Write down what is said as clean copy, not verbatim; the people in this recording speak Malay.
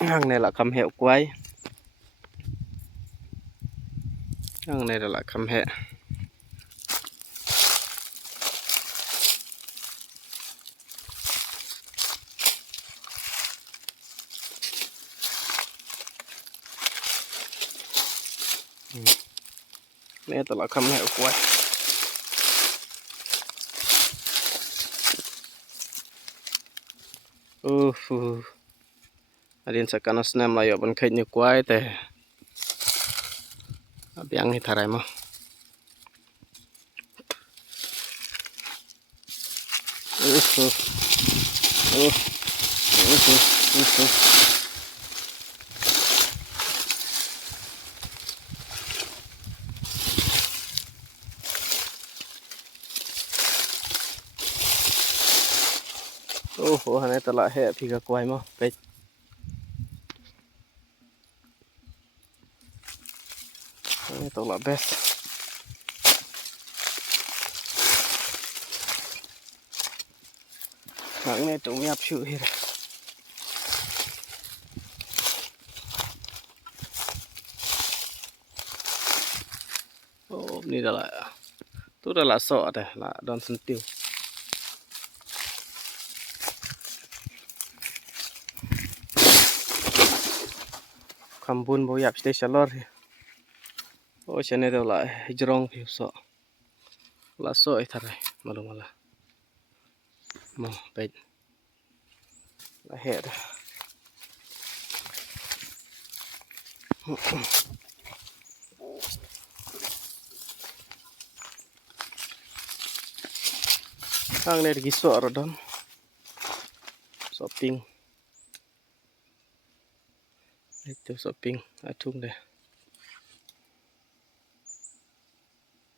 Hàng này là cầm hẹo quay. Hàng này là cầm hẹo. Này là cầm hẹo quay. Adin sa kanas na mayo ban kay ni kwai te abiang ni taray mo. Hanay tala he piga kwai mo. Pet. Hanay tala best. Hang này trông nhap chữ hết. Ni dah lah. Tu dah lah sok dah lah don sentil. Kambun boyap stay salor. Sini dah lah hijrong phi sok. Lah sok itarai malu malah. Mau baik. Lah head. Hang này lagi sok rodon. Shopping. Itu shopping atung deh.